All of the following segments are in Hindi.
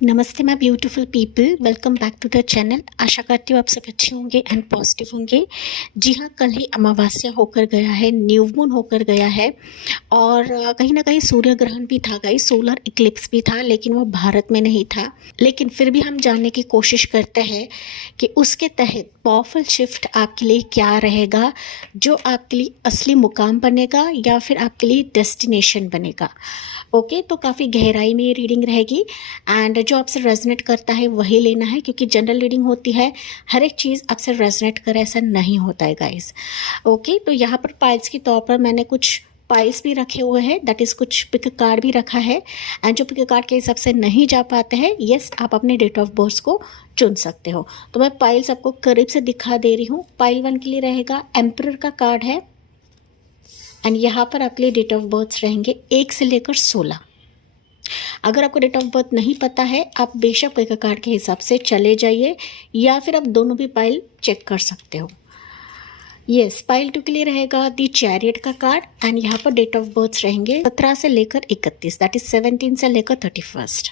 नमस्ते my beautiful people, welcome back to the channel. आशा करती हूँ आप सब अच्छे होंगे एंड पॉजिटिव होंगे। जी हाँ, कल ही अमावस्या होकर गया है, न्यू मून होकर गया है और कहीं ना कहीं सूर्य ग्रहण भी था गाइस, सोलर इक्लिप्स भी था, लेकिन वो भारत में नहीं था। लेकिन फिर भी हम जानने की कोशिश करते हैं कि उसके तहत पावरफुल शिफ्ट आपके लिए क्या रहेगा, जो आपके लिए असली मुकाम बनेगा या फिर आपके लिए डेस्टिनेशन बनेगा। ओके, तो काफ़ी गहराई में ये रीडिंग रहेगी एंड जो आपसे रेजनेट करता है वही लेना है, क्योंकि जनरल रीडिंग होती है, हर एक चीज़ आपसे रेजनेट करे ऐसा नहीं होता है गाइस। ओके, तो यहाँ पर पाइल्स के तौर पर मैंने कुछ पाइल्स भी रखे हुए हैं, दैट इज़ कुछ पिक कार्ड भी रखा है एंड जो पिक कार्ड के हिसाब से नहीं जा पाते हैं, यस आप अपने डेट ऑफ बर्थ को चुन सकते हो। तो मैं पाइल्स आपको करीब से दिखा दे रही हूँ। पाइल 1 के लिए रहेगा एम्परर का कार्ड है एंड यहाँ पर आपके लिए डेट ऑफ बर्थ रहेंगे 1 से लेकर 16। अगर आपको डेट ऑफ बर्थ नहीं पता है, आप बेशक पिक कार्ड के हिसाब से चले जाइए या फिर आप दोनों भी पाइल चेक कर सकते हो। यस, पाइल 2 के लिए रहेगा दी चैरियट का कार्ड एंड यहाँ पर डेट ऑफ बर्थ रहेंगे 17 से लेकर 31, दैट इज 17 से लेकर 31।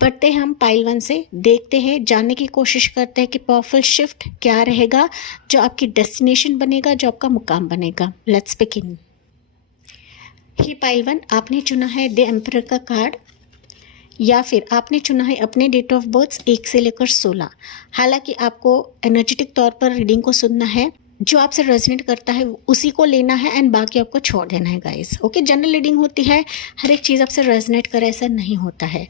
पढ़ते हैं हम पाइल 1 से, देखते हैं, जानने की कोशिश करते हैं कि पावरफुल शिफ्ट क्या रहेगा, जो आपकी डेस्टिनेशन बनेगा, जो आपका मुकाम बनेगा। Let's begin. ही पाइल 1, आपने चुना है द एम्परर का कार्ड या फिर आपने चुना है अपने डेट ऑफ बर्थ 1 से लेकर 16। हालांकि आपको एनर्जेटिक तौर पर रीडिंग को सुनना है, जो आपसे रेजोनेट करता है उसी को लेना है एंड बाकी आपको छोड़ देना है गाइस। ओके, जनरल रीडिंग होती है, हर एक चीज़ आपसे रेजोनेट करे ऐसा नहीं होता है।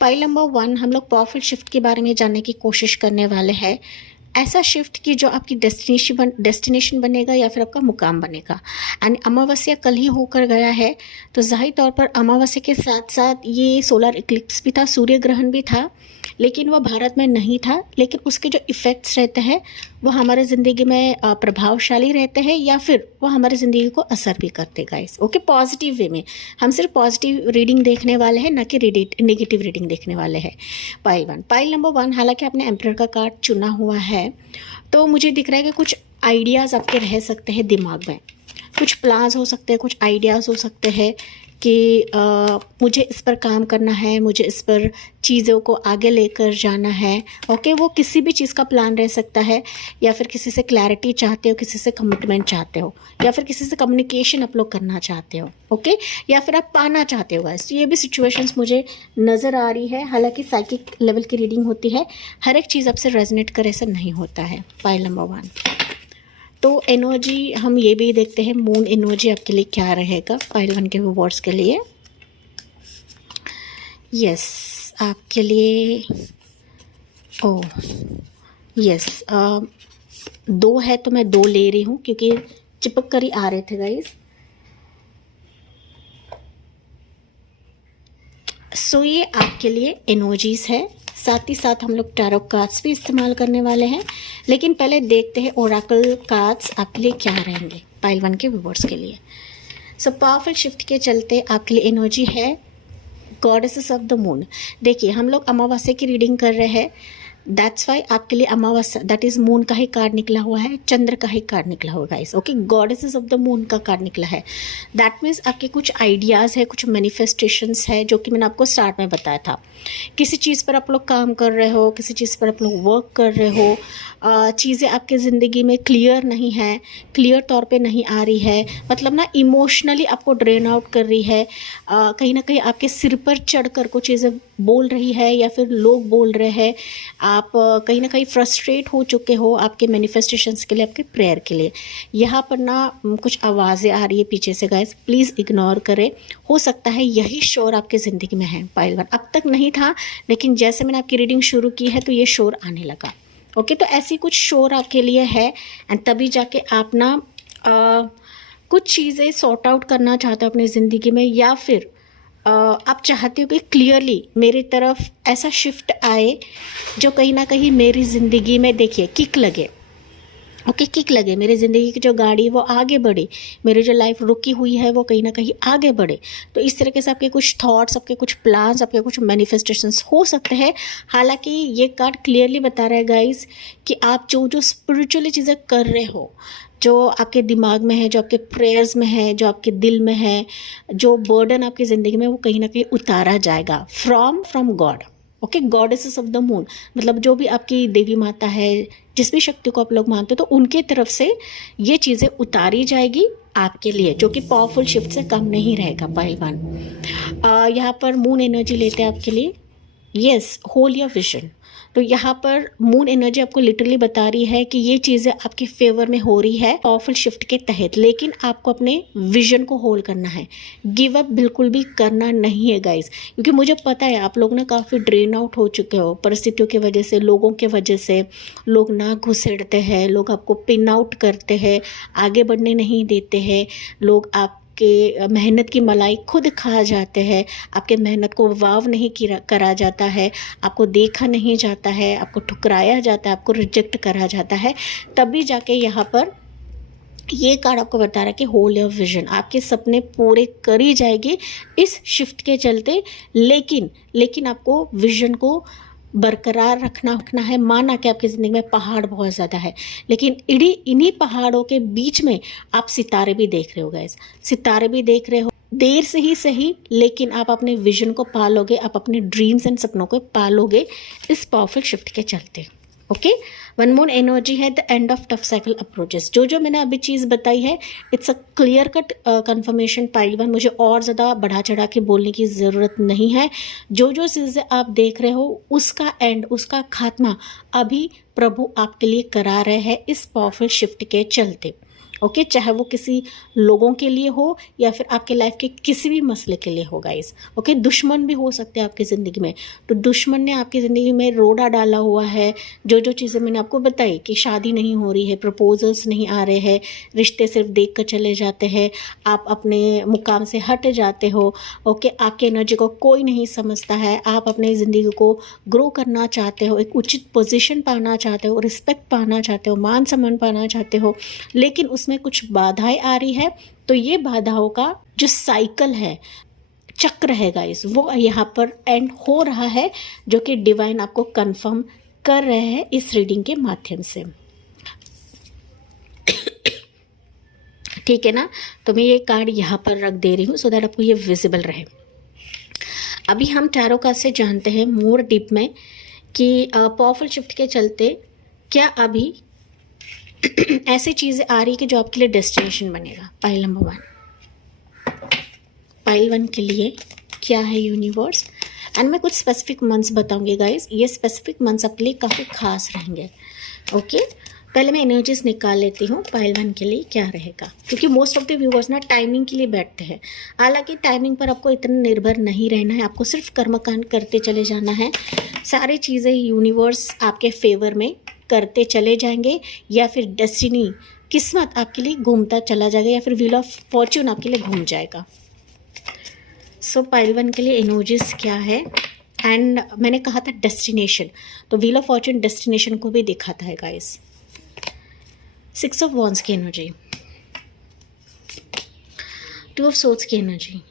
पाइल नंबर 1 हम लोग पावरफुल शिफ्ट के बारे में जानने की कोशिश करने वाले हैं। ऐसा शिफ्ट कि जो आपकी डेस्टिनेशन बनेगा या फिर आपका मुकाम बनेगा। एंड अमावस्या कल ही होकर गया है, तो ज़ाहिर तौर पर अमावस्या के साथ साथ ये सोलर इक्लिप्स भी था, सूर्य ग्रहण भी था, लेकिन वह भारत में नहीं था। लेकिन उसके जो इफ़ेक्ट्स रहते हैं वो हमारे ज़िंदगी में प्रभावशाली रहते हैं या फिर वो हमारी ज़िंदगी को असर भी करते गाइस। ओके, पॉजिटिव वे में हम सिर्फ पॉजिटिव रीडिंग देखने वाले हैं, ना कि नेगेटिव रीडिंग देखने वाले हैं। पाइल 1, पाइल नंबर 1, हालांकि आपने एम्परर का कार्ड चुना हुआ है, तो मुझे दिख रहा है कि कुछ आइडियाज़ आपके रह सकते हैं दिमाग में, कुछ प्लान्स हो सकते हैं, कुछ आइडियाज़ हो सकते हैं कि मुझे इस पर काम करना है, मुझे इस पर चीज़ों को आगे लेकर जाना है। ओके, वो किसी भी चीज़ का प्लान रह सकता है, या फिर किसी से क्लैरिटी चाहते हो, किसी से कमिटमेंट चाहते हो, या फिर किसी से कम्युनिकेशन आप लोग करना चाहते हो। ओके, या फिर आप पाना चाहते हो गाइस। तो ये भी सिचुएशंस मुझे नज़र आ रही है। हालांकि साइकिक लेवल की रीडिंग होती है, हर एक चीज़ आपसे रेजोनेट करे ऐसा नहीं होता है। पाइल नंबर 1, तो एनर्जी हम ये भी देखते हैं, मून एनर्जी आपके लिए क्या रहेगा पाइल 1 के वर्ड्स के लिए। यस, आपके लिए यस 2 है तो मैं 2 ले रही हूँ क्योंकि चिपक कर ही आ रहे थे गाइस। सो ये आपके लिए एनर्जीज है, साथ ही साथ हम लोग टैरो कार्ड्स भी इस्तेमाल करने वाले हैं। लेकिन पहले देखते हैं ओरेकल कार्ड्स आपके लिए क्या रहेंगे पाइल 1 के व्यूअर्स के लिए। सो पावरफुल शिफ्ट के चलते आपके लिए एनर्जी है गॉडेसेस ऑफ द मून। देखिए, हम लोग अमावस्या की रीडिंग कर रहे हैं, दैट्स वाई आपके लिए अमावस्या दैट इज मून का ही कार्ड निकला हुआ है, चंद्र का ही कार्ड निकला हुआ है। Okay, goddesses of the moon का कार्ड निकला है, दैट मीन्स आपके कुछ आइडियाज़ है, कुछ मैनिफेस्टेशंस है, जो कि मैंने आपको स्टार्ट में बताया था। किसी चीज़ पर आप लोग काम कर रहे हो, किसी चीज़ पर आप लोग वर्क कर रहे हो, चीज़ें आपके ज़िंदगी में क्लियर नहीं है, क्लियर तौर पे नहीं आ रही है, मतलब ना इमोशनली आपको ड्रेन आउट कर रही है, कहीं ना कहीं आपके सिर पर चढ़ कर कुछ चीज़ें बोल रही है या फिर लोग बोल रहे हैं, आप कहीं ना कहीं फ्रस्ट्रेट हो चुके हो आपके मैनिफेस्टेशंस के लिए, आपके प्रेयर के लिए। यहाँ पर ना कुछ आवाज़ें आ रही है पीछे से गाइस, प्लीज़ इग्नोर करें। हो सकता है यही शोर आपके ज़िंदगी में है पाइल 1, अब तक नहीं था, लेकिन जैसे मैंने आपकी रीडिंग शुरू की है तो ये शोर आने लगा। ओके, तो ऐसी कुछ शोर आपके लिए है एंड तभी जाके आप ना कुछ चीज़ें सॉर्ट आउट करना चाहते हो अपनी ज़िंदगी में, या फिर आप चाहते हो कि क्लियरली मेरी तरफ ऐसा शिफ्ट आए जो कहीं ना कहीं मेरी ज़िंदगी में देखिए किक लगे। ओके, किक लगे, मेरी ज़िंदगी की जो गाड़ी वो आगे बढ़े, मेरी जो लाइफ रुकी हुई है वो कहीं ना कहीं आगे बढ़े। तो इस तरीके से आपके कुछ थॉट्स, आपके कुछ प्लान्स, आपके कुछ मैनिफेस्टेशंस हो सकते हैं। हालांकि ये कार्ड क्लियरली बता रहा है गाइस कि आप जो जो स्पिरिचुअली चीज़ें कर रहे हो, जो आपके दिमाग में है, जो आपके प्रेयर्स में है, जो आपके दिल में है, जो बर्डन आपकी ज़िंदगी में, वो कहीं ना कहीं उतारा जाएगा from God. Okay, goddesses of the moon, मतलब जो भी आपकी देवी माता है, जिस भी शक्ति को आप लोग मानते हो, तो उनके तरफ से ये चीज़ें उतारी जाएगी आपके लिए, जो कि पावरफुल शिफ्ट से कम नहीं रहेगा। पहलवान यहाँ पर मून एनर्जी लेते हैं आपके लिए। Yes, hold your vision. तो यहाँ पर मून एनर्जी आपको लिटरली बता रही है कि ये चीज़ें आपके फेवर में हो रही है पावरफुल शिफ्ट के तहत, लेकिन आपको अपने विजन को होल्ड करना है। गिव अप बिल्कुल भी करना नहीं है गाइस, क्योंकि मुझे पता है आप लोग ना काफ़ी ड्रेन आउट हो चुके हो परिस्थितियों की वजह से, लोगों के वजह से। लोग ना घुसेड़ते हैं, लोग आपको पिन आउट करते हैं, आगे बढ़ने नहीं देते हैं, लोग आप के मेहनत की मलाई खुद खा जाते हैं, आपके मेहनत को वाव नहीं करा जाता है, आपको देखा नहीं जाता है, आपको ठुकराया जाता है, आपको रिजेक्ट करा जाता है। तभी जाके यहाँ पर ये कार्ड आपको बता रहा है कि होल्ड योर विजन, आपके सपने पूरे करी जाएगी इस शिफ्ट के चलते। लेकिन आपको विजन को बरकरार रखना है। माना कि आपकी ज़िंदगी में पहाड़ बहुत ज़्यादा है, लेकिन इन्हीं पहाड़ों के बीच में आप सितारे भी देख रहे हो गाइस, सितारे भी देख रहे हो। देर से ही सही, लेकिन आप अपने विजन को पालोगे, आप अपने ड्रीम्स एंड सपनों को पालोगे इस पावरफुल शिफ्ट के चलते। ओके, वन मून एनर्जी है the end of tough cycle approaches. जो मैंने अभी चीज़ बताई है, it's a clear cut confirmation pile one. मुझे और ज़्यादा बढ़ा चढ़ा के बोलने की ज़रूरत नहीं है। जो चीज़ें आप देख रहे हो, उसका एंड, उसका खात्मा अभी प्रभु आपके लिए करा रहे हैं इस पावरफुल शिफ्ट के चलते। ओके, चाहे वो किसी लोगों के लिए हो या फिर आपके लाइफ के किसी भी मसले के लिए हो गाइस। ओके, दुश्मन भी हो सकते हैं आपकी ज़िंदगी में, तो दुश्मन ने आपकी ज़िंदगी में रोड़ा डाला हुआ है। जो चीज़ें मैंने आपको बताई कि शादी नहीं हो रही है, प्रपोजल्स नहीं आ रहे हैं, रिश्ते सिर्फ देख कर चले जाते हैं, आप अपने मुकाम से हट जाते हो। ओके, आपकी एनर्जी को कोई नहीं समझता है, आप अपनी ज़िंदगी को ग्रो करना चाहते हो, एक उचित पोजीशन पाना चाहते हो, रिस्पेक्ट पाना चाहते हो, मान सम्मान पाना चाहते हो, लेकिन उसमें कुछ बाधाएं आ रही है। तो ये बाधाओं का जो साइकिल है, चक्र है गाइस, वो यहाँ पर एंड हो रहा है, जो कि डिवाइन आपको कंफर्म कर रहे हैं इस रीडिंग के माध्यम से। ठीक है ना, तो मैं ये कार्ड यहाँ पर रख दे रही हूँ सो दैट आपको ये विजिबल रहे। अभी हम टैरो कार्ड से जानते हैं मोर डीप में कि पावरफुल शिफ्ट के चलते क्या अभी ऐसी चीज़ें आ रही कि जो आपके लिए डेस्टिनेशन बनेगा। पाइल नंबर 1, पाइल 1 के लिए क्या है यूनिवर्स, एंड मैं कुछ स्पेसिफिक मंथ्स बताऊंगी गाइस। ये स्पेसिफिक मंथ्स आपके लिए काफ़ी खास रहेंगे। ओके, पहले मैं एनर्जीज निकाल लेती हूँ पाइल 1 के लिए क्या रहेगा, क्योंकि मोस्ट ऑफ द व्यूवर्स ना टाइमिंग के लिए बैठते हैं। हालांकि टाइमिंग पर आपको इतना निर्भर नहीं रहना है, आपको सिर्फ कर्मकांड करते चले जाना है। सारी चीज़ें यूनिवर्स आपके फेवर में करते चले जाएंगे, या फिर डेस्टिनी, किस्मत आपके लिए घूमता चला जाएगा, या फिर व्हील ऑफ फॉर्च्यून आपके लिए घूम जाएगा। सो पाइल 1 के लिए एनर्जीज क्या है, एंड मैंने कहा था डेस्टिनेशन, तो व्हील ऑफ फॉर्च्यून डेस्टिनेशन को भी दिखाता है गाइस। 6 ऑफ वॉन्ड्स की एनर्जी, 2 ऑफ सोर्ड्स की एनर्जी,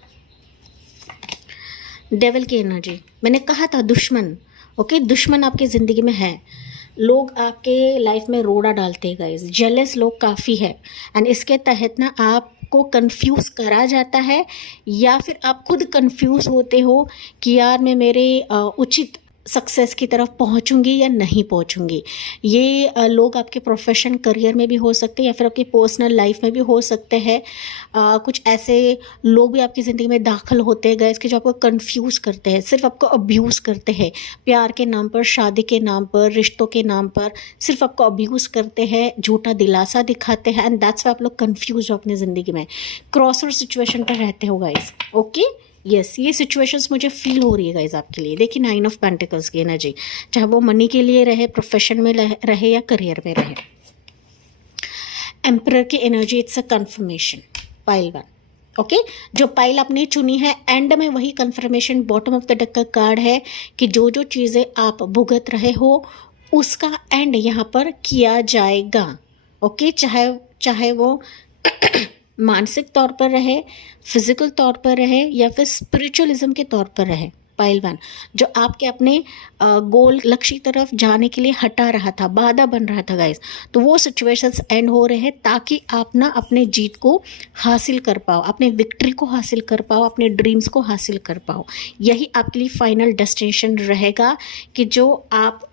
डेविल की एनर्जी। मैंने कहा था दुश्मन, ओके, दुश्मन आपकी ज़िंदगी में है। लोग आपके लाइफ में रोड़ा डालते हैं गाइस, जेलस लोग काफ़ी है, एंड इसके तहत ना आपको कंफ्यूज करा जाता है, या फिर आप खुद कंफ्यूज होते हो कि यार मैं मेरे उचित सक्सेस की तरफ पहुंचूंगी या नहीं पहुंचूंगी। ये लोग आपके प्रोफेशन करियर में भी हो सकते हैं, या फिर आपकी पर्सनल लाइफ में भी हो सकते हैं। कुछ ऐसे लोग भी आपकी ज़िंदगी में दाखिल होते हैं गाइस कि जो आपको कंफ्यूज करते हैं, सिर्फ आपको अब्यूज़ करते हैं, प्यार के नाम पर, शादी के नाम पर, रिश्तों के नाम पर सिर्फ आपको अब्यूज़ करते हैं, झूठा दिलासा दिखाते हैं, एंड दैट्स वाई आप लोग कन्फ्यूज हो अपनी ज़िंदगी में, क्रॉसओवर सिचुएशन पर रहते हो गाइस। ओके, यस, ये सिचुएशंस मुझे फील हो रही है गाइज आपके लिए। देखिए 9 ऑफ पेंटिकल्स की एनर्जी, चाहे वो मनी के लिए रहे, प्रोफेशन में रहे या करियर में रहे। एम्परर की energy, it's a confirmation. Pile 1, okay, जो पाइल आपने चुनी है, एंड में वही confirmation bottom of the deck का कार्ड है कि जो चीज़ें आप भुगत रहे हो उसका एंड यहाँ पर किया जाएगा। ओके, चाहे वो मानसिक तौर पर रहे, फिजिकल तौर पर रहे, या फिर स्पिरिचुअलिज्म के तौर पर रहे। पाइल 1, जो आपके अपने गोल लक्ष्य की तरफ जाने के लिए हटा रहा था, बाधा बन रहा था गाइस, तो वो सिचुएशंस एंड हो रहे हैं ताकि आप ना अपने जीत को हासिल कर पाओ, अपने विक्ट्री को हासिल कर पाओ, अपने ड्रीम्स को हासिल कर पाओ। यही आपके लिए फाइनल डेस्टिनेशन रहेगा कि जो आप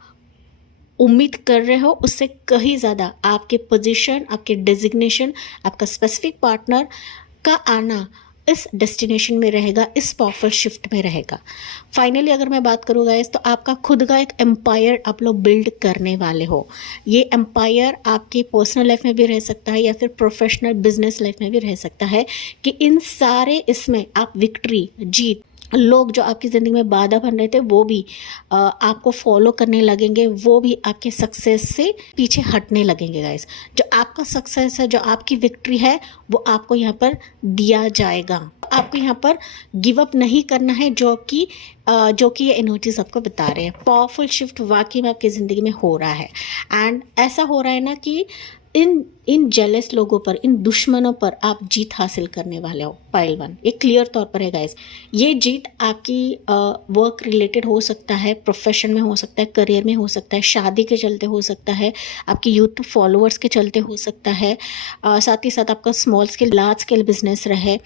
उम्मीद कर रहे हो उससे कहीं ज़्यादा आपके पोजीशन, आपके डेजिग्नेशन, आपका स्पेसिफिक पार्टनर का आना इस डेस्टिनेशन में रहेगा, इस पावरफुल शिफ्ट में रहेगा। फाइनली अगर मैं बात करूँ गाइस, तो आपका खुद का एक एम्पायर आप लोग बिल्ड करने वाले हो। ये एम्पायर आपकी पर्सनल लाइफ में भी रह सकता है या फिर प्रोफेशनल बिजनेस लाइफ में भी रह सकता है कि इन सारे इसमें आप विक्ट्री, जीत, लोग जो आपकी ज़िंदगी में बाधा बन रहे थे वो भी आपको फॉलो करने लगेंगे, वो भी आपके सक्सेस से पीछे हटने लगेंगे गाइस। जो आपका सक्सेस है, जो आपकी विक्ट्री है, वो आपको यहाँ पर दिया जाएगा। आपको यहाँ पर गिव अप नहीं करना है, जो कि ये एनर्जीज आपको बता रहे हैं। पावरफुल शिफ्ट वाकई में आपकी ज़िंदगी में हो रहा है एंड ऐसा हो रहा है ना कि इन जेलस लोगों पर, इन दुश्मनों पर आप जीत हासिल करने वाले हो। पाइल 1 एक क्लियर तौर पर है गाइस। ये जीत आपकी वर्क रिलेटेड हो सकता है, प्रोफेशन में हो सकता है, करियर में हो सकता है, शादी के चलते हो सकता है, आपकी यूथ फॉलोअर्स के चलते हो सकता है, साथ ही साथ आपका small scale, large scale business रहे,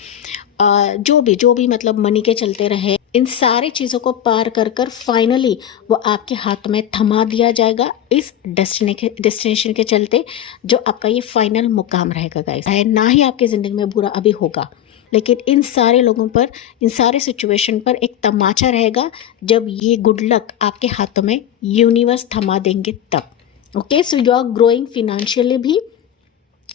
जो भी मतलब मनी के चलते रहे। इन सारी चीज़ों को पार कर फाइनली वो आपके हाथ में थमा दिया जाएगा इस डेस्टिनेशन के चलते, जो आपका ये फाइनल मुकाम रहेगा गाइस। ना ही आपकी ज़िंदगी में बुरा अभी होगा, लेकिन इन सारे लोगों पर, इन सारे सिचुएशन पर एक तमाचा रहेगा जब ये गुड लक आपके हाथों में यूनिवर्स थमा देंगे तब। Okay, so you are growing financially भी,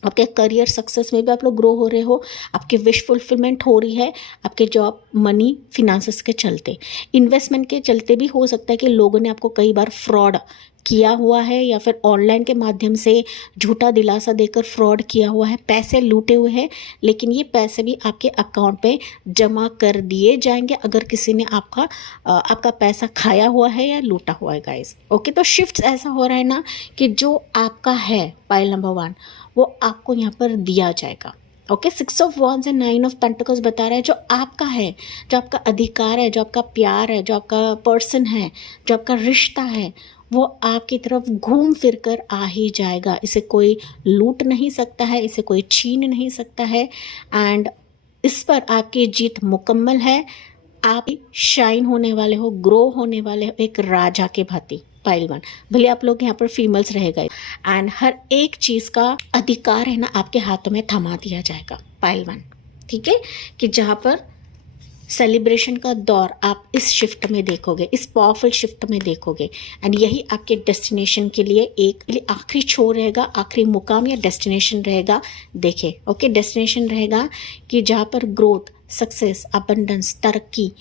आपके करियर सक्सेस में भी आप लोग ग्रो हो रहे हो, आपके विश फुलफिलमेंट हो रही है, आपके जॉब, मनी, फिनेंसेस के चलते, इन्वेस्टमेंट के चलते भी हो सकता है कि लोगों ने आपको कई बार फ्रॉड किया हुआ है या फिर ऑनलाइन के माध्यम से झूठा दिलासा देकर फ्रॉड किया हुआ है, पैसे लूटे हुए हैं, लेकिन ये पैसे भी आपके अकाउंट पे जमा कर दिए जाएंगे अगर किसी ने आपका पैसा खाया हुआ है या लूटा हुआ है गाइस। ओके, तो शिफ्ट ऐसा हो रहा है ना कि जो आपका है पाइल नंबर 1 वो आपको यहाँ पर दिया जाएगा। Okay, 6 of wands and 9 of pentacles बता रहा है जो आपका है, जो आपका अधिकार है, जो आपका प्यार है, जो आपका पर्सन है, जो आपका रिश्ता है, वो आपकी तरफ घूम फिर कर आ ही जाएगा। इसे कोई लूट नहीं सकता है, इसे कोई छीन नहीं सकता है एंड इस पर आपकी जीत मुकम्मल है। आप शाइन होने वाले हो, ग्रो होने वाले हो एक राजा के भांति। पाइल 1 भले आप लोग यहाँ पर फीमेल्स रह गए एंड हर एक चीज़ का अधिकार है ना आपके हाथों में थमा दिया जाएगा पाइल 1, ठीक है, कि जहाँ पर सेलिब्रेशन का दौर आप इस शिफ्ट में देखोगे, इस पावरफुल शिफ्ट में देखोगे एंड यही आपके डेस्टिनेशन के लिए एक आखिरी छोर रहेगा, आखिरी मुकाम या डेस्टिनेशन रहेगा। देखें, ओके, डेस्टिनेशन रहेगा कि जहाँ पर ग्रोथ, सक्सेस, अबंडेंस, तरक्की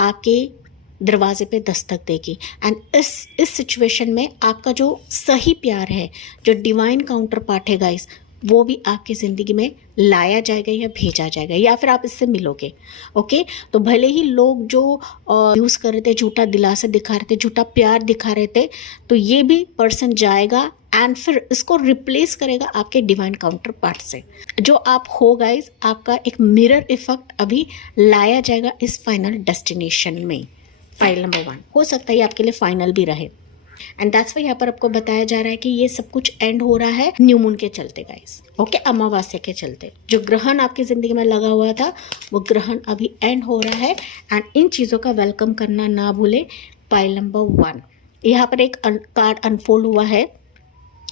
आपके दरवाजे पे दस्तक देगी एंड इस सिचुएशन में आपका जो सही प्यार है, जो डिवाइन काउंटर पार्ट है गाइस, वो भी आपकी ज़िंदगी में लाया जाएगा या भेजा जाएगा या फिर आप इससे मिलोगे। ओके, तो भले ही लोग जो यूज़ कर रहे थे, झूठा दिलासा दिखा रहे थे, झूठा प्यार दिखा रहे थे, तो ये भी पर्सन जाएगा एंड फिर इसको रिप्लेस करेगा आपके डिवाइन काउंटर पार्ट से। जो आप हो गाइस, आपका एक मिरर इफेक्ट अभी लाया जाएगा इस फाइनल डेस्टिनेशन में। फाइल नंबर 1 हो सकता है ये आपके लिए फाइनल भी रहे एंड दैट्स वाई यहाँ पर आपको बताया जा रहा है कि ये सब कुछ एंड हो रहा है न्यू मून के चलते गाइस। ओके, अमावस्या के चलते जो ग्रहण आपकी ज़िंदगी में लगा हुआ था वो ग्रहण अभी एंड हो रहा है एंड इन चीज़ों का वेलकम करना ना भूले। पाइल नंबर 1 यहाँ पर एक कार्ड अनफोल्ड हुआ है,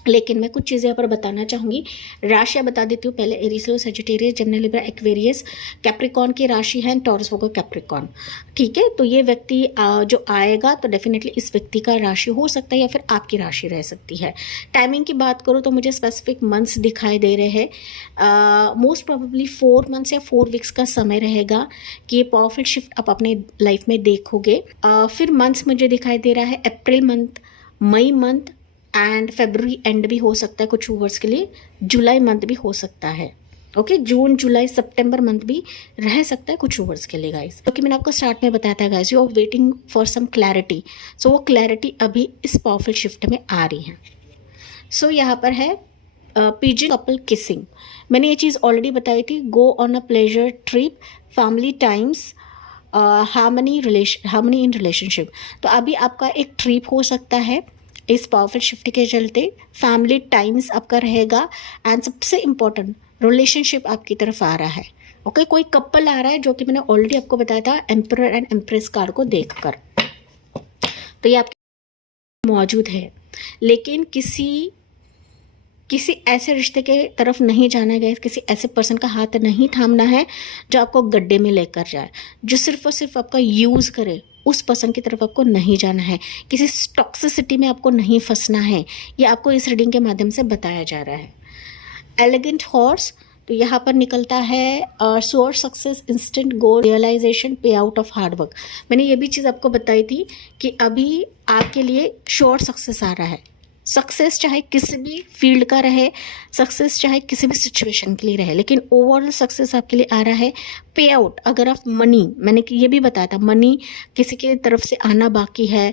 लेकिन मैं कुछ चीज़ें यहाँ पर बताना चाहूँगी। राशियाँ बता देती हूँ पहले। Aries, Sagittarius, Gemini, Libra, Aquarius, Capricorn की राशि है, टॉरस, वर्गो, कैप्रिकॉन, ठीक है। तो ये व्यक्ति जो आएगा तो डेफिनेटली इस व्यक्ति का राशि हो सकता है या फिर आपकी राशि रह सकती है। टाइमिंग की बात करूँ तो मुझे स्पेसिफिक मंथ्स दिखाई दे रहे हैं। मोस्ट प्रोबेबली 4 मंथ्स या 4 वीक्स का समय रहेगा कि ये पावरफुल शिफ्ट आप अपने लाइफ में देखोगे। फिर मंथ्स मुझे दिखाई दे रहा है April month, May month and February and भी हो सकता है कुछ व्यूअर्स के लिए, जुलाई मंथ भी हो सकता है। ओके, जून, जुलाई, सितंबर मंथ भी रह सकता है कुछ व्यूअर्स के लिए गाइस। क्योंकि मैंने आपको स्टार्ट में बताया था guys, you are waiting for some clarity, so वो क्लैरिटी अभी इस पावरफुल शिफ्ट में आ रही है। सो यहाँ पर है पिजन कपल किसिंग। मैंने ये चीज़ ऑलरेडी बताई थी। Go on a pleasure trip, family times, harmony in relationship. तो अभी आपका एक ट्रिप हो सकता है इस पावरफुल शिफ्ट के चलते, फैमिली टाइम्स आपका रहेगा, एंड सबसे इम्पोर्टेंट रिलेशनशिप आपकी तरफ आ रहा है। ओके, कोई कपल आ रहा है, जो कि मैंने ऑलरेडी आपको बताया था एम्परर एंड एम्प्रेस कार्ड को देखकर। तो ये आपके मौजूद है, लेकिन किसी ऐसे रिश्ते के तरफ नहीं जाना है, किसी ऐसे पर्सन का हाथ नहीं थामना है जो आपको गड्ढे में लेकर जाए, जो सिर्फ और सिर्फ आपका यूज़ करे। उस पर्सन की तरफ आपको नहीं जाना है, किसी टॉक्सिसिटी में आपको नहीं फंसना है। ये आपको इस रीडिंग के माध्यम से बताया जा रहा है। एलिगेंट हॉर्स, तो यहाँ पर निकलता है श्योर सक्सेस, इंस्टेंट गोल, रियलाइजेशन, पे आउट ऑफ हार्ड वर्क। मैंने ये भी चीज़ आपको बताई थी कि अभी आपके लिए श्योर सक्सेस आ रहा है। सक्सेस चाहे किसी भी फील्ड का रहे, सक्सेस चाहे किसी भी सिचुएशन के लिए रहे, लेकिन ओवरऑल सक्सेस आपके लिए आ रहा है। पे आउट, अगर आप मनी, मैंने ये भी बताया था, मनी किसी की तरफ से आना बाकी है,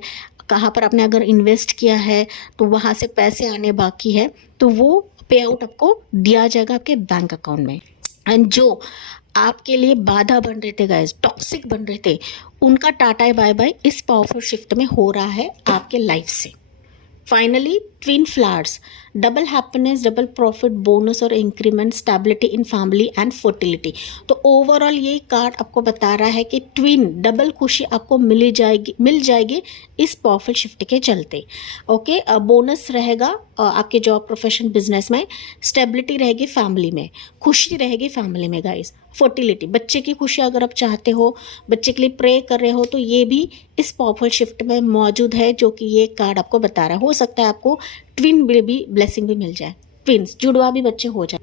कहाँ पर आपने अगर इन्वेस्ट किया है तो वहाँ से पैसे आने बाकी है, तो वो पे आउट आपको दिया जाएगा आपके बैंक अकाउंट में। एंड जो आपके लिए बाधा बन रहे थे गाइस, टॉक्सिक बन रहे थे, उनका टाटा बाय बाय इस पावरफुल शिफ्ट में हो रहा है आपके लाइफ से। Finally twin flowers, double happiness, double profit, bonus और increment, stability in family and fertility. तो ओवरऑल ये कार्ड आपको बता रहा है कि ट्विन, डबल खुशी आपको मिल जाएगी इस पावरफुल शिफ्ट के चलते। ओके, बोनस रहेगा आपके जॉब, प्रोफेशन, बिजनेस में, स्टेबिलिटी रहेगी फैमिली में, खुशी रहेगी फैमिली में गाइस, फर्टिलिटी, बच्चे की खुशी अगर आप चाहते हो, बच्चे के लिए प्रे कर रहे हो, तो ये भी इस पावरफुल शिफ्ट में मौजूद है, जो कि ये कार्ड आपको बता रहा है। हो सकता है आपको ट्विन भी ब्लेसिंग भी मिल जाए, ट्विंस, जुड़वा भी बच्चे हो जाए।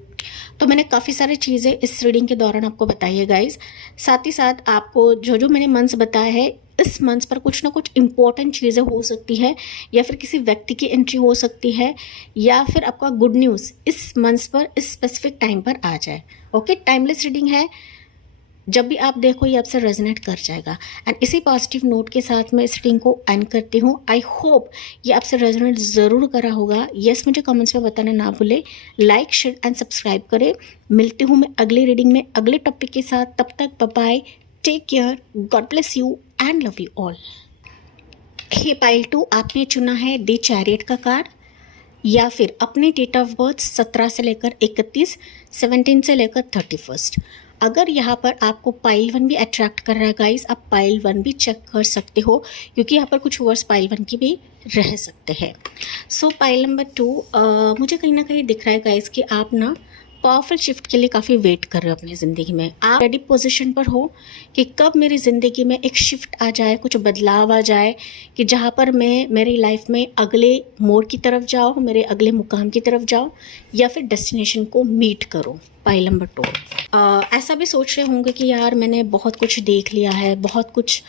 तो मैंने काफ़ी सारी चीज़ें इस रीडिंग के दौरान आपको बताई है गाइस। साथ ही साथ आपको जो जो मैंने मंथ्स बताया है, इस मंथ पर कुछ ना कुछ इंपॉर्टेंट चीज़ें हो सकती है, या फिर किसी व्यक्ति की एंट्री हो सकती है, या फिर आपका गुड न्यूज़ इस मंथ पर, इस स्पेसिफिक टाइम पर आ जाए। ओके, टाइमलेस रीडिंग है, जब भी आप देखो ये आपसे रेजोनेट कर जाएगा। एंड इसी पॉजिटिव नोट के साथ मैं इस रीडिंग को एंड करती हूँ। आई होप ये आपसे रेजोनेट ज़रूर करा होगा। यस, मुझे कमेंट्स में बताना ना भूले, लाइक, शेयर एंड सब्सक्राइब करें। मिलती हूँ मैं अगली रीडिंग में अगले टॉपिक के साथ। तब तक bye bye, take care, God bless you and love you all. Hey pile 2, आपने चुना है द चैरियट का कार्ड, या फिर अपने डेट ऑफ बर्थ 17 से लेकर 31, 17 से लेकर 31। अगर यहाँ पर आपको पाइल 1 भी अट्रैक्ट कर रहा है गाइस, आप पाइल 1 भी चेक कर सकते हो, क्योंकि यहाँ पर कुछ वर्ड्स पाइल 1 की भी रह सकते हैं। सो पाइल नंबर 2, मुझे कहीं ना कहीं दिख रहा है गाइस कि आप ना पावरफुल शिफ्ट के लिए काफ़ी वेट कर रहे हो अपनी ज़िंदगी में। आप रेडी पोजीशन पर हो कि कब मेरी ज़िंदगी में एक शिफ्ट आ जाए, कुछ बदलाव आ जाए, कि जहाँ पर मैं मेरी लाइफ में अगले मोड़ की तरफ जाऊँ, मेरे अगले मुकाम की तरफ जाऊँ, या फिर डेस्टिनेशन को मीट करूँ। पाइल नंबर 2, ऐसा भी सोच रहे होंगे कि यार मैंने बहुत कुछ देख लिया है, बहुत कुछ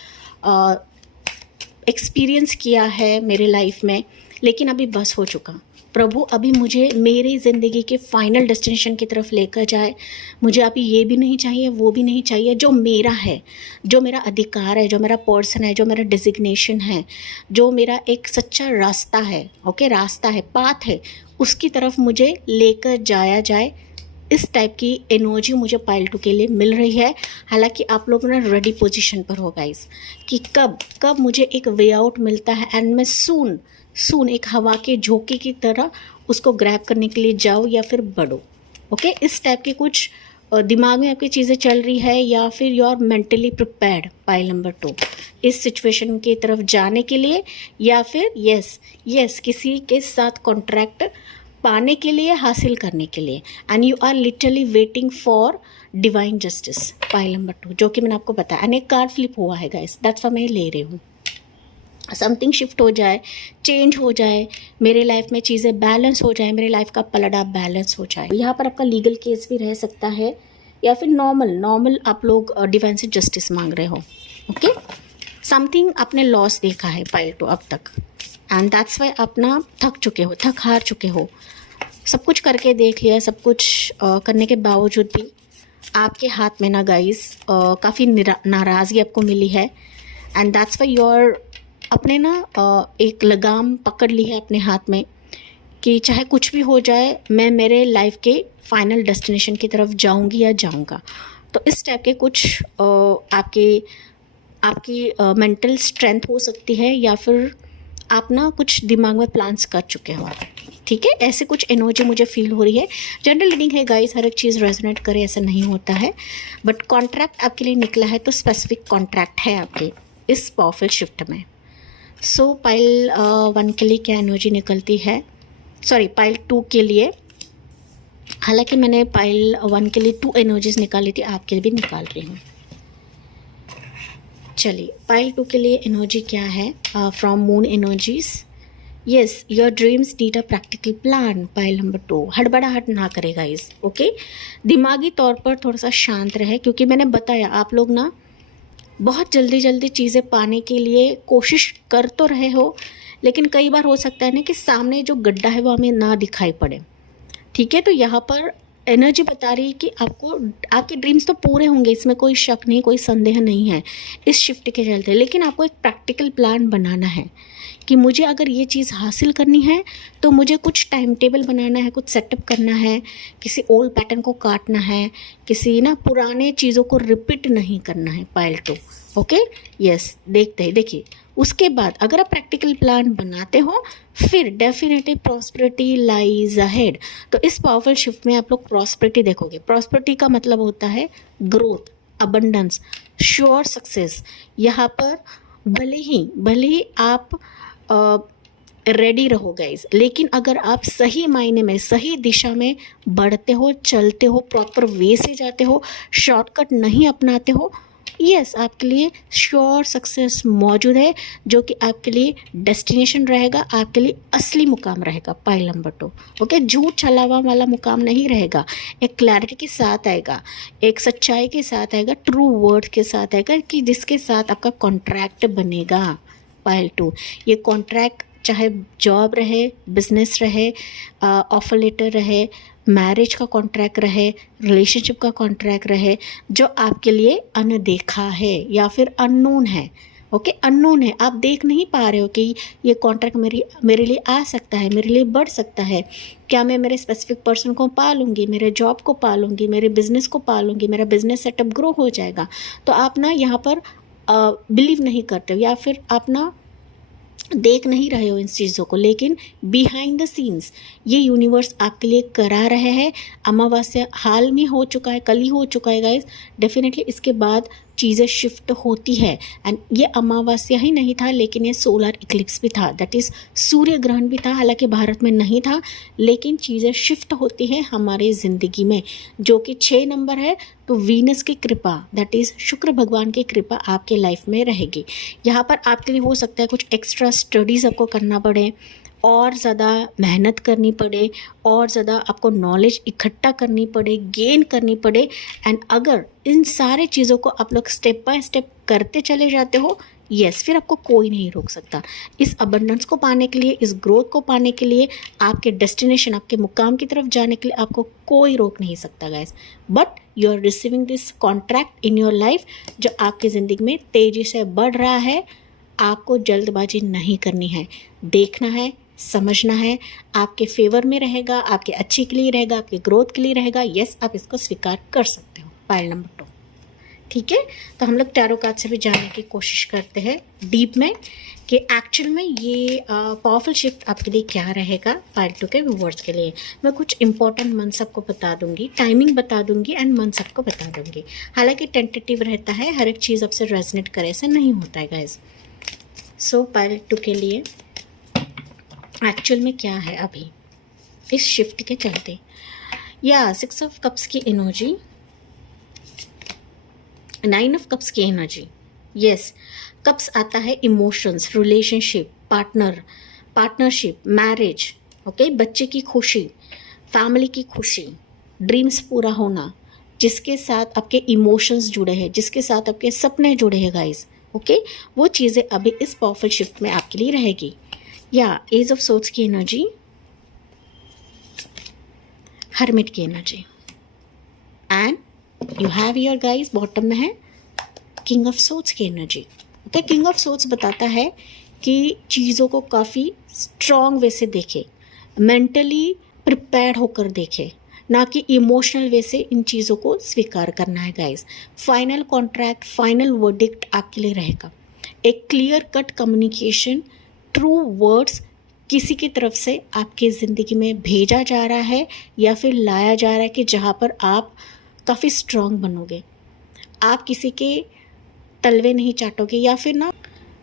एक्सपीरियंस किया है मेरे लाइफ में, लेकिन अभी बस हो चुका। प्रभु अभी मुझे मेरी ज़िंदगी के फाइनल डेस्टिनेशन की तरफ लेकर जाए। मुझे अभी ये भी नहीं चाहिए, वो भी नहीं चाहिए, जो मेरा है, जो मेरा अधिकार है, जो मेरा पर्सन है, जो मेरा डिजिग्नेशन है, जो मेरा एक सच्चा रास्ता है, ओके, रास्ता है, पाथ है, उसकी तरफ मुझे लेकर जाया जाए। इस टाइप की एनर्जी मुझे पाइल 2 के लिए मिल रही है। हालांकि आप लोग ना रेडी पोजीशन पर हो गाइस, कि कब मुझे एक वे आउट मिलता है, एंड मैं सून एक हवा के झोंके की तरह उसको ग्रैब करने के लिए जाओ या फिर बढ़ो। ओके, इस टाइप के कुछ दिमाग में आपकी चीज़ें चल रही है, या फिर you are mentally prepared pile number 2 इस सिचुएशन की तरफ जाने के लिए, या फिर यस किसी के साथ कॉन्ट्रैक्ट पाने के लिए, हासिल करने के लिए, and you are literally waiting for divine justice pile number 2, जो कि मैंने आपको बताया। एंड एक कार्ड फ्लिप हुआ है गाइस, दैट्स व्हाई मैं ले रही हूँ। समथिंग शिफ्ट हो जाए, चेंज हो जाए, मेरे लाइफ में चीज़ें बैलेंस हो जाए, मेरे लाइफ का पलड़ा बैलेंस हो जाए। यहाँ पर आपका लीगल केस भी रह सकता है, या फिर नॉर्मल आप लोग डिवाइन से जस्टिस मांग रहे हो। ओके, समथिंग आपने लॉस देखा है पाइल 2 अब तक, एंड दैट्स वाई आप ना थक चुके हो, थक हार चुके हो। सब कुछ करके देख लिया, सब कुछ करने के बावजूद भी आपके हाथ में ना गाइस काफ़ी नाराज़गी आपको मिली है, एंड दैट्स वाई योर अपने ना एक लगाम पकड़ ली है अपने हाथ में, कि चाहे कुछ भी हो जाए, मैं मेरे लाइफ के फाइनल डेस्टिनेशन की तरफ जाऊंगी या जाऊंगा। तो इस टाइप के कुछ आपके आपकी मेंटल स्ट्रेंथ हो सकती है, या फिर आप ना कुछ दिमाग में प्लान्स कर चुके हो, ठीक है। ऐसे कुछ एनर्जी मुझे फील हो रही है। जनरल रीडिंग है गाइस, हर एक चीज़ रेजोनेट करे ऐसा नहीं होता है, बट कॉन्ट्रैक्ट आपके लिए निकला है तो स्पेसिफिक कॉन्ट्रैक्ट है आपके इस पावरफुल शिफ्ट में। सो पाइल 1 के लिए क्या एनर्जी निकलती है, सॉरी पाइल 2 के लिए, हालांकि मैंने पाइल 1 के लिए 2 एनर्जीज निकाली थी, आपके लिए भी निकाल रही हूँ। चलिए पाइल 2 के लिए एनर्जी क्या है from moon energies. Yes, your dreams need a practical plan. Pile number 2, हड़बड़ाहट ना करेगा इस, ओके। दिमागी तौर पर थोड़ा सा शांत रहे, क्योंकि मैंने बताया आप लोग ना बहुत जल्दी जल्दी चीज़ें पाने के लिए कोशिश कर तो रहे हो, लेकिन कई बार हो सकता है ना कि सामने जो गड्ढा है वो हमें ना दिखाई पड़े, ठीक है। तो यहाँ पर एनर्जी बता रही है कि आपको आपके ड्रीम्स तो पूरे होंगे, इसमें कोई शक नहीं, कोई संदेह नहीं है इस शिफ्ट के चलते, लेकिन आपको एक प्रैक्टिकल प्लान बनाना है कि मुझे अगर ये चीज़ हासिल करनी है तो मुझे कुछ टाइम टेबल बनाना है, कुछ सेटअप करना है, किसी ओल्ड पैटर्न को काटना है, किसी ना पुराने चीज़ों को रिपीट नहीं करना है। Pile 2, okay. यस, देखते हैं, देखिए उसके बाद अगर आप प्रैक्टिकल प्लान बनाते हो फिर डेफिनेटली प्रॉस्पेरिटी लाइज अहेड। तो इस पावरफुल शिफ्ट में आप लोग प्रॉस्पेरिटी देखोगे। प्रॉस्पेरिटी का मतलब होता है ग्रोथ, अबंडेंस, श्योर सक्सेस। यहाँ पर भले ही आप रेडी रहो गाइज, लेकिन अगर आप सही मायने में सही दिशा में बढ़ते हो, चलते हो, प्रॉपर वे से जाते हो, शॉर्टकट नहीं अपनाते हो, यस आपके लिए श्योर सक्सेस मौजूद है, जो कि आपके लिए डेस्टिनेशन रहेगा, आपके लिए असली मुकाम रहेगा। Pile number 2, okay. झूठ छलावा वाला मुकाम नहीं रहेगा, एक क्लैरिटी के साथ आएगा, एक सच्चाई के साथ आएगा, ट्रू वर्ड के साथ आएगा, कि जिसके साथ आपका कॉन्ट्रैक्ट बनेगा। पाइल 2, ये कॉन्ट्रैक्ट चाहे जॉब रहे, बिजनेस रहे, ऑफर लेटर रहे, मैरिज का कॉन्ट्रैक्ट रहे, रिलेशनशिप का कॉन्ट्रैक्ट रहे, जो आपके लिए अनदेखा है या फिर अननोन है, ओके। अननोन है, आप देख नहीं पा रहे हो कि ये कॉन्ट्रैक्ट मेरे लिए आ सकता है, मेरे लिए बढ़ सकता है, क्या मैं मेरे स्पेसिफिक पर्सन को पालूंगी, मेरे जॉब को पालूंगी, मेरे बिजनेस को पालूंगी, मेरा बिजनेस सेटअप ग्रो हो जाएगा। तो आप ना यहाँ पर बिलीव नहीं करते हो, या फिर आप ना देख नहीं रहे हो इन चीज़ों को, लेकिन बिहाइंड द सीन्स ये यूनिवर्स आपके लिए करा रहे हैं। अमावस्या हाल में हो चुका है, कल ही हो चुका है गाइस, डेफिनेटली इसके बाद चीज़ें शिफ्ट होती है। एंड ये अमावस्या ही नहीं था, लेकिन ये सोलर इक्लिप्स भी था, दैट इज़ सूर्य ग्रहण भी था, हालांकि भारत में नहीं था, लेकिन चीज़ें शिफ्ट होती है हमारे ज़िंदगी में, जो कि 6 नंबर है। तो वीनस की कृपा, दैट इज़ शुक्र भगवान की कृपा आपके लाइफ में रहेगी। यहाँ पर आपके लिए हो सकता है कुछ एक्स्ट्रा स्टडीज़ आपको करना पड़े, और ज़्यादा मेहनत करनी पड़े, और ज़्यादा आपको नॉलेज इकट्ठा करनी पड़े, गेन करनी पड़े। एंड अगर इन सारे चीज़ों को आप लोग स्टेप बाय स्टेप करते चले जाते हो, यस, फिर आपको कोई नहीं रोक सकता। इस अबंडेंस को पाने के लिए, इस ग्रोथ को पाने के लिए, आपके डेस्टिनेशन, आपके मुकाम की तरफ जाने के लिए आपको कोई रोक नहीं सकता guys. But you are receiving this contract in your life, जो आपकी ज़िंदगी में तेज़ी से बढ़ रहा है। आपको जल्दबाजी नहीं करनी है, देखना है, समझना है, आपके फेवर में रहेगा, आपके अच्छे के लिए रहेगा, आपके ग्रोथ के लिए रहेगा। यस, आप इसको स्वीकार कर सकते हो। पाइल नंबर 2, ठीक है। तो हम लोग टैरो कार्ड से भी जानने की कोशिश करते हैं डीप में कि एक्चुअल में ये पावरफुल शिफ्ट आपके लिए क्या रहेगा। पाइल 2 के व्यूअर्स के लिए मैं कुछ इंपॉर्टेंट मंथ्स आपको बता दूंगी, टाइमिंग बता दूंगी, एंड मंथ्स आपको बता दूंगी। हालांकि टेंटेटिव रहता है, हर एक चीज़ आपसे रेजनेट करे ऐसा नहीं होता है गाइज। सो पाइल 2 के लिए एक्चुअल में क्या है अभी इस शिफ्ट के चलते, या 6 ऑफ कप्स की एनर्जी, 9 ऑफ कप्स की एनर्जी। यस, कप्स आता है emotions, relationship, partnership, marriage, okay, बच्चे की खुशी, फैमिली की खुशी, ड्रीम्स पूरा होना, जिसके साथ आपके इमोशंस जुड़े हैं, जिसके साथ आपके सपने जुड़े हैं गाइस, ओके, वो चीज़ें अभी इस पावरफुल शिफ्ट में आपके लिए रहेगी। या एज ऑफ सोर्ड्स की एनर्जी, हर्मिट की energy, and you have your guys bottom में है किंग ऑफ सोर्ड्स की energy. Okay, king of swords बताता है कि चीज़ों को काफ़ी स्ट्रॉन्ग वे से देखे, मेंटली प्रिपेयर्ड होकर देखे, ना कि इमोशनल वे से इन चीज़ों को स्वीकार करना है guys. Final contract, final verdict आपके लिए रहेगा। एक clear cut communication, true words किसी की तरफ से आपकी ज़िंदगी में भेजा जा रहा है या फिर लाया जा रहा है कि जहाँ पर आप काफ़ी स्ट्रॉन्ग बनोगे, आप किसी के तलवे नहीं चाटोगे या फिर ना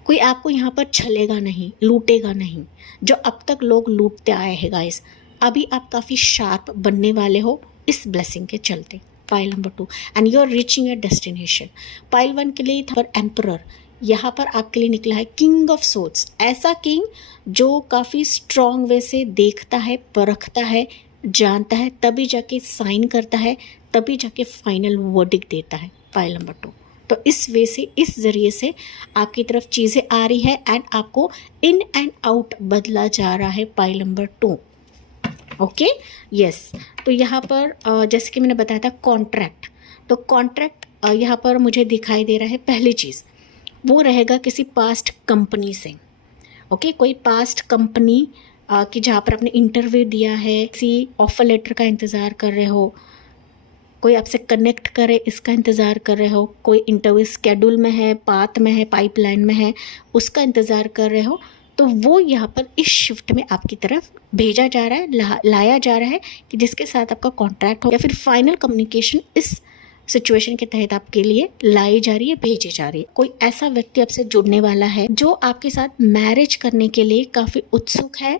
कोई आपको यहाँ पर छलेगा नहीं, लूटेगा नहीं, जो अब तक लोग लूटते आए हैं गाइस। अभी आप काफ़ी शार्प बनने वाले हो इस ब्लेसिंग के चलते। Pile number 2 and you are reaching your destination. Pile 1 के लिए था एम्परर, यहाँ पर आपके लिए निकला है किंग ऑफ सोर्ड्स। ऐसा किंग जो काफ़ी स्ट्रॉन्ग वे से देखता है, परखता है, जानता है, तभी जाके साइन करता है, तभी जाके फाइनल वर्डिक्ट देता है। पाइल नंबर 2, तो इस वे से, इस ज़रिए से आपकी तरफ चीज़ें आ रही है एंड आपको इन एंड आउट बदला जा रहा है। Pile number 2, okay, yes. तो यहाँ पर जैसे कि मैंने बताया था कॉन्ट्रैक्ट, तो कॉन्ट्रैक्ट यहाँ पर मुझे दिखाई दे रहा है। पहली चीज़ वो रहेगा किसी पास्ट कंपनी से, ओके, कोई पास्ट कंपनी कि जहाँ पर आपने इंटरव्यू दिया है, किसी ऑफर लेटर का इंतज़ार कर रहे हो, कोई आपसे कनेक्ट करे इसका इंतज़ार कर रहे हो, कोई इंटरव्यू स्केड्यूल में है, पाथ में है, पाइपलाइन में है, उसका इंतज़ार कर रहे हो, तो वो यहाँ पर इस शिफ्ट में आपकी तरफ भेजा जा रहा है, लाया जा रहा है कि जिसके साथ आपका कॉन्ट्रैक्ट हो या फिर फाइनल कम्युनिकेशन इस सिचुएशन के तहत आपके लिए लाई जा रही है, भेजी जा रही है। कोई ऐसा व्यक्ति आपसे जुड़ने वाला है जो आपके साथ मैरिज करने के लिए काफ़ी उत्सुक है,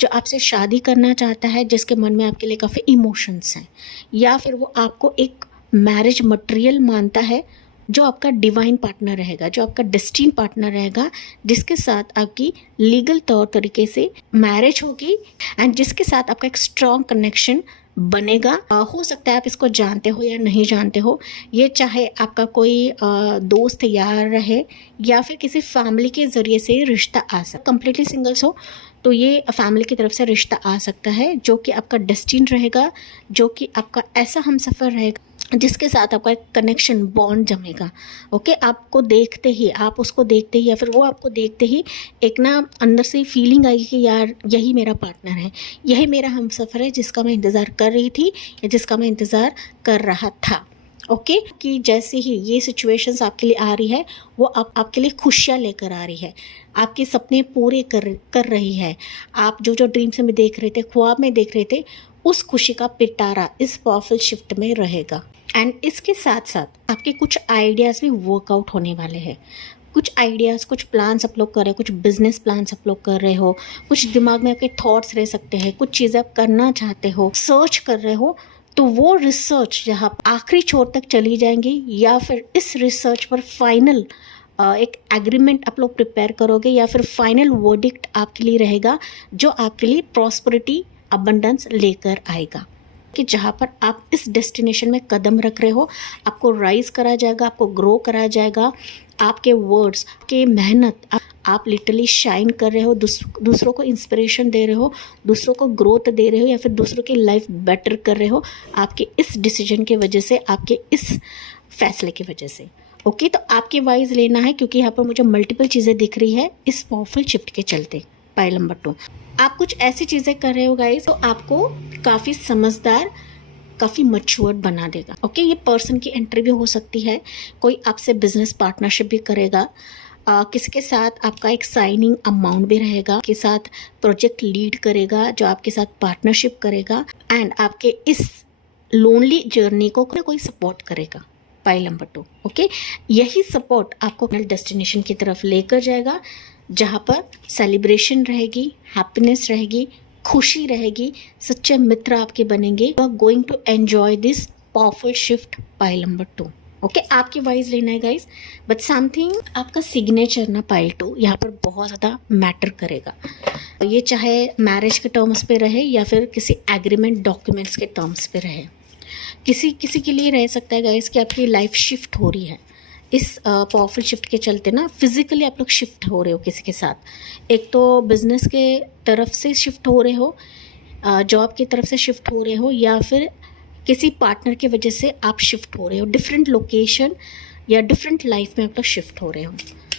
जो आपसे शादी करना चाहता है, जिसके मन में आपके लिए काफ़ी इमोशंस हैं, या फिर वो आपको एक मैरिज मटेरियल मानता है, जो आपका डिवाइन पार्टनर रहेगा, जो आपका डेस्टिन पार्टनर रहेगा, जिसके साथ आपकी लीगल तौर तरीके से मैरिज होगी एंड जिसके साथ आपका एक स्ट्रॉन्ग कनेक्शन बनेगा। हो सकता है आप इसको जानते हो या नहीं जानते हो, ये चाहे आपका कोई दोस्त यार रहे या फिर किसी फैमिली के ज़रिए से रिश्ता आ सकता। कंप्लीटली सिंगल्स हो तो ये फैमिली की तरफ से रिश्ता आ सकता है, जो कि आपका डेस्टिन रहेगा, जो कि आपका ऐसा हमसफ़र रहेगा जिसके साथ आपका एक कनेक्शन, बॉन्ड जमेगा। ओके, आपको देखते ही, आप उसको देखते ही या फिर वो आपको देखते ही एक ना अंदर से फीलिंग आएगी कि यार यही मेरा पार्टनर है, यही मेरा हमसफ़र है जिसका मैं इंतज़ार कर रही थी या जिसका मैं इंतज़ार कर रहा था। ओके, कि जैसे ही ये सिचुएशंस आपके लिए आ रही है, वो आपके लिए खुशियाँ लेकर आ रही है, आपके सपने पूरे कर रही है। आप जो ड्रीम्स में देख रहे थे, ख्वाब में देख रहे थे, उस खुशी का पिटारा इस पावरफुल शिफ्ट में रहेगा। एंड इसके साथ साथ आपके कुछ आइडियाज़ भी वर्कआउट होने वाले हैं। कुछ आइडियाज़, कुछ प्लान्स आप लोग कर रहे हो, कुछ बिजनेस प्लान्स आप लोग कर रहे हो, कुछ दिमाग में आपके थॉट्स रह सकते हैं, कुछ चीज़ें आप करना चाहते हो, सर्च कर रहे हो, तो वो रिसर्च जहाँ आखिरी छोर तक चली जाएंगी या फिर इस रिसर्च पर फाइनल एक एग्रीमेंट आप लोग प्रिपेयर करोगे या फिर फाइनल वर्डिक्ट आपके लिए रहेगा, जो आपके लिए प्रॉस्पेरिटी, अबंडेंस लेकर आएगा। कि जहाँ पर आप इस डेस्टिनेशन में कदम रख रहे हो, आपको राइज करा जाएगा, आपको ग्रो करा जाएगा। आपके वर्ड्स, आपके मेहनत, आप लिटरली शाइन कर रहे हो, दूसरों को इंस्पिरेशन दे रहे हो, दूसरों को ग्रोथ दे रहे हो या फिर दूसरों की लाइफ बेटर कर रहे हो, आपके इस डिसीजन की वजह से, आपके इस फैसले की वजह से। ओके, तो आपके वाइज लेना है, क्योंकि यहाँ पर मुझे मल्टीपल चीज़ें दिख रही है इस पावरफुल शिफ्ट के चलते। पाइल नंबर 2, आप कुछ ऐसी चीज़ें कर रहे हो गाइस, तो आपको काफ़ी समझदार, काफ़ी मैच्योर्ड बना देगा। ओके, ये पर्सन की एंट्री भी हो सकती है, कोई आपसे बिजनेस पार्टनरशिप भी करेगा, किसी के साथ आपका एक साइनिंग अमाउंट भी रहेगा, के साथ प्रोजेक्ट लीड करेगा, जो आपके साथ पार्टनरशिप करेगा एंड आपके इस लोनली जर्नी को कोई सपोर्ट करेगा। पाइल नंबर 2, ओके, यही सपोर्ट आपको अपने डेस्टिनेशन की तरफ लेकर जाएगा, जहाँ पर सेलिब्रेशन रहेगी, हैप्पीनेस रहेगी, खुशी रहेगी, सच्चे मित्र आपके बनेंगे। You are going to enjoy this powerful shift. Pile number 2, okay, आपकी वाइज लेना है गाइज, बट समथिंग आपका सिग्नेचर ना पाइल 2 यहाँ पर बहुत ज़्यादा मैटर करेगा। ये चाहे मैरिज के टर्म्स पे रहे या फिर किसी एग्रीमेंट डॉक्यूमेंट्स के टर्म्स पे रहे, किसी के लिए रह सकता है गाइज कि आपकी लाइफ शिफ्ट हो रही है इस पावरफुल शिफ्ट के चलते ना। फिजिकली आप लोग शिफ्ट हो रहे हो किसी के साथ, एक तो बिजनेस के तरफ से शिफ्ट हो रहे हो, जॉब की तरफ से शिफ्ट हो रहे हो, या फिर किसी पार्टनर की वजह से आप शिफ्ट हो रहे हो, डिफरेंट लोकेशन या डिफरेंट लाइफ में आप लोग शिफ्ट हो रहे हो।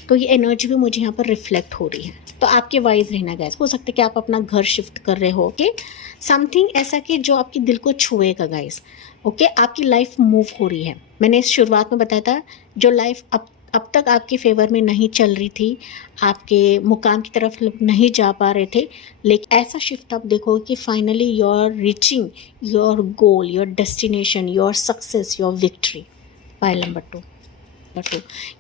तो ये एनर्जी भी मुझे यहाँ पर रिफ्लेक्ट हो रही है। तो आपके वाइज रहना गाइस। हो सकता है कि आप अपना घर शिफ्ट कर रहे हो, ओके, समथिंग ऐसा कि जो आपके दिल को छुएगा गाइस, ओके। आपकी लाइफ मूव हो रही है। मैंने इस शुरुआत में बताया था जो लाइफ अब तक आपके फेवर में नहीं चल रही थी, आपके मुकाम की तरफ नहीं जा पा रहे थे, लेकिन ऐसा शिफ्ट आप देखोगे कि finally you are reaching your goal, your destination, your success, your victory. Pile number 2।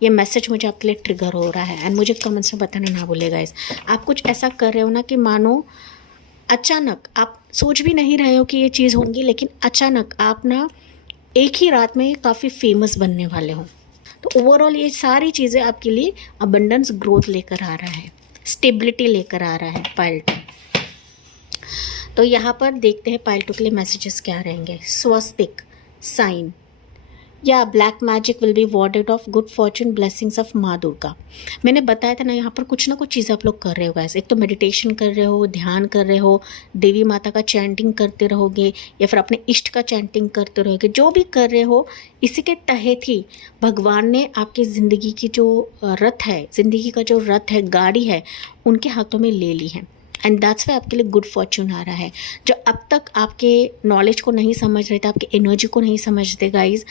ये मैसेज मुझे आपके लिए ट्रिगर हो रहा है एंड मुझे कमेंट्स में बताना ना भूलेगा गाइस। आप कुछ ऐसा कर रहे हो ना कि मानो अचानक, आप सोच भी नहीं रहे हो कि ये चीज़ होंगी, लेकिन अचानक आप ना एक ही रात में काफ़ी फेमस बनने वाले हो। तो ओवरऑल ये सारी चीज़ें आपके लिए अबंडेंस, ग्रोथ लेकर आ रहा है, स्टेबिलिटी लेकर आ रहा है पाइल 2। तो यहाँ पर देखते हैं पाइल 2 के लिए मैसेजेस क्या रहेंगे। स्वस्तिक साइन या black magic will be warded off good fortune blessings of Maa Durga. मैंने बताया था ना, यहाँ पर कुछ ना कुछ चीज़ें आप लोग कर रहे हो गाइस। एक तो मेडिटेशन कर रहे हो, ध्यान कर रहे हो, देवी माता का चैंटिंग करते रहोगे या फिर अपने इष्ट का चैंटिंग करते रहोगे। जो भी कर रहे हो, इसी के तहत ही भगवान ने आपकी ज़िंदगी की जो रथ है, ज़िंदगी का जो रथ है, गाड़ी है, उनके हाथों में ले ली है। एंड दैट्स वाई आपके लिए गुड फॉर्चून आ रहा है। जो अब तक आपके नॉलेज को नहीं समझ रहे थे, आपके एनर्जी को नहीं समझते गाइज,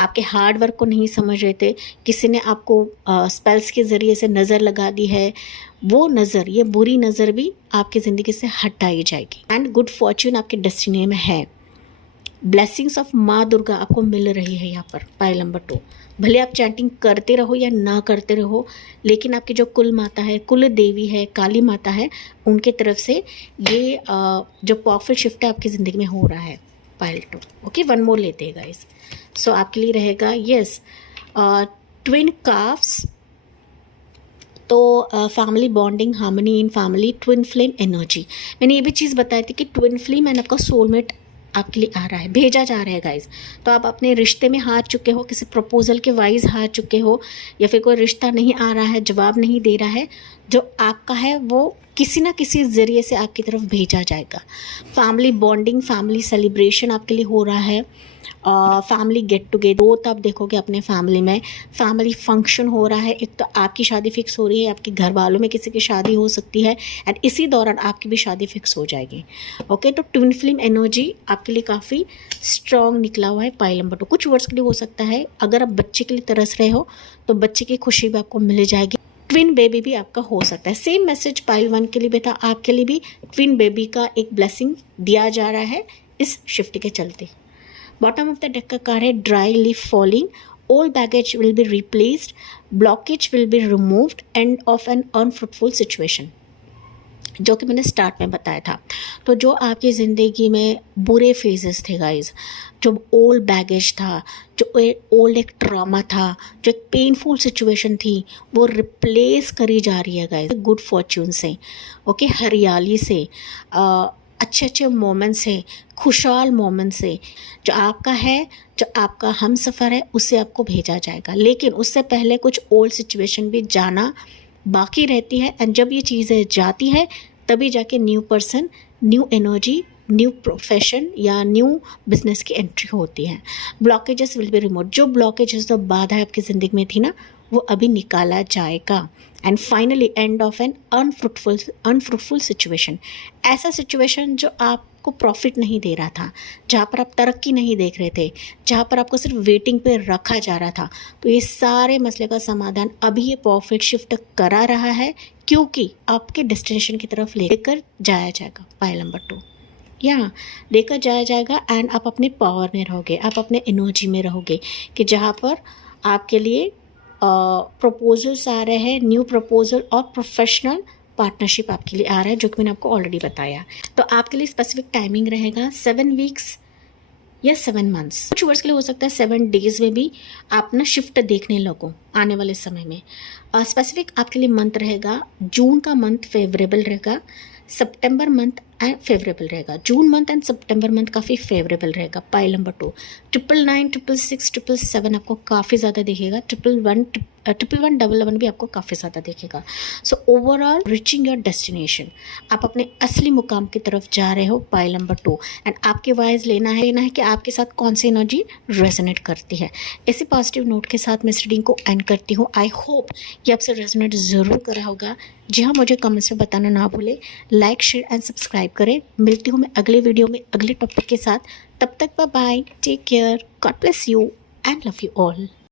आपके हार्ड वर्क को नहीं समझ रहे थे, किसी ने आपको स्पेल्स के ज़रिए से नज़र लगा दी है, वो नज़र, ये बुरी नज़र भी आपकी ज़िंदगी से हटाई जाएगी। एंड गुड फॉर्चून आपके डेस्टिनी में है। ब्लेसिंग्स ऑफ माँ दुर्गा आपको मिल रही है यहाँ पर पाइल नंबर 2। भले आप चैंटिंग करते रहो या ना करते रहो, लेकिन आपकी जो कुल माता है, कुल देवी है, काली माता है, उनके तरफ से ये जो पावरफुल शिफ्ट है आपकी ज़िंदगी में हो रहा है पाइल 2। ओके, वन मोर लेते हैं गाइस। सो आपके लिए रहेगा यस ट्विन काफ्स, तो family bonding, harmony in family, twin flame energy. मैंने ये भी चीज़ बताई थी कि ट्विन फ्लेम एंड आपका सोलमेट आपके लिए आ रहा है, भेजा जा रहा है गाइज। तो आप अपने रिश्ते में हार चुके हो, किसी प्रपोजल के वाइज हार चुके हो, या फिर कोई रिश्ता नहीं आ रहा है, जवाब नहीं दे रहा है, जो आपका है वो किसी ना किसी ज़रिए से आपकी तरफ भेजा जाएगा। फैमिली बॉन्डिंग, फैमिली सेलिब्रेशन आपके लिए हो रहा है, फैमिली गेट टुगेदर, ग्रोथ आप देखोगे अपने फैमिली में, फैमिली फंक्शन हो रहा है। एक तो आपकी शादी फिक्स हो रही है, आपके घर वालों में किसी की शादी हो सकती है एंड इसी दौरान आपकी भी शादी फिक्स हो जाएगी। ओके, तो ट्विन फ्लेम एनर्जी आपके लिए काफ़ी स्ट्रॉन्ग निकला हुआ है पाइल नंबर 2। कुछ वर्ड्स के लिए हो सकता है, अगर आप बच्चे के लिए तरस रहे हो तो बच्चे की खुशी भी आपको मिल जाएगी, ट्विन बेबी भी आपका हो सकता है। सेम मैसेज पाइल 1 के लिए भी था, आपके लिए भी ट्विन बेबी का एक ब्लेसिंग दिया जा रहा है इस शिफ्ट के चलते। बॉटम ऑफ द डेक का कार्ड है dry leaf falling, old baggage will be replaced, blockage will be removed, end of an unfruitful situation, जो कि मैंने स्टार्ट में बताया था। तो जो आपकी ज़िंदगी में बुरे फेजेस थे गाइज, जो ओल्ड बैगेज था, जो ओल्ड एक ट्रॉमा था, जो एक पेनफुल सिचुएशन थी, वो रिप्लेस करी जा रही है गाइज गुड फॉर्च्यून से। ओके, हरियाली से, अच्छे अच्छे मोमेंट्स से, खुशहाल मोमेंट्स से। जो आपका है, जो आपका हम सफ़र है, उससे आपको भेजा जाएगा, लेकिन उससे पहले कुछ ओल्ड सिचुएशन भी जाना बाकी रहती है। एंड जब ये चीज़ें जाती है तभी जाके new person, new energy, new profession या न्यू बिजनेस की एंट्री होती है। ब्लॉकेजेस विल बी रिमूव्ड, जो ब्लॉकेजेस, जो बाधा आपकी ज़िंदगी में थी ना, वो अभी निकाला जाएगा। And finally end of an unfruitful situation, ऐसा सिचुएशन जो आपको प्रॉफिट नहीं दे रहा था, जहाँ पर आप तरक्की नहीं देख रहे थे, जहाँ पर आपको सिर्फ वेटिंग पे रखा जा रहा था, तो ये सारे मसले का समाधान अभी ये प्रॉफिट शिफ्ट करा रहा है, क्योंकि आपके डेस्टिनेशन की तरफ लेकर जाया जाएगा पाइल नंबर 2। या लेकर जाया जाएगा एंड आप अपने पावर में रहोगे, आप अपने एनर्जी में रहोगे, कि जहाँ पर आपके लिए प्रपोजल्स आ रहे हैं, न्यू प्रपोजल और प्रोफेशनल पार्टनरशिप आपके लिए आ रहा है, जो कि मैंने आपको ऑलरेडी बताया। तो आपके लिए स्पेसिफिक टाइमिंग रहेगा 7 वीक्स या 7 मंथ्स। कुछ वर्ड्स के लिए हो सकता है 7 डेज में भी आप ना शिफ्ट देखने लगो आने वाले समय में। स्पेसिफिक आपके लिए मंथ रहेगा, जून का मंथ फेवरेबल रहेगा, सितंबर मंथ एंड फेवरेबल रहेगा। June month and September month काफ़ी फेवरेबल रहेगा पाइल नंबर 2। 999, 666, 777 आपको काफ़ी ज़्यादा दिखेगा। 111, 1111 भी आपको काफ़ी ज़्यादा दिखेगा। So overall reaching your destination, आप अपने असली मुकाम की तरफ जा रहे हो, पाइल नंबर 2। एंड आपके वाइज लेना है कि आपके साथ कौन सी एनर्जी रेजोनेट करती है। इसी पॉजिटिव नोट के साथ मैं इस रीडिंग को एंड करती हूँ। आई होप ये आपसे रेजोनेट ज़रूर करा होगा। जी हाँ, मुझे कमेंट्स में बताना ना भूले। लाइक शेयर एंड सब्सक्राइब करें। मिलती हूँ मैं अगले वीडियो में अगले टॉपिक के साथ। तब तक bye bye, take care, God bless you and love you all.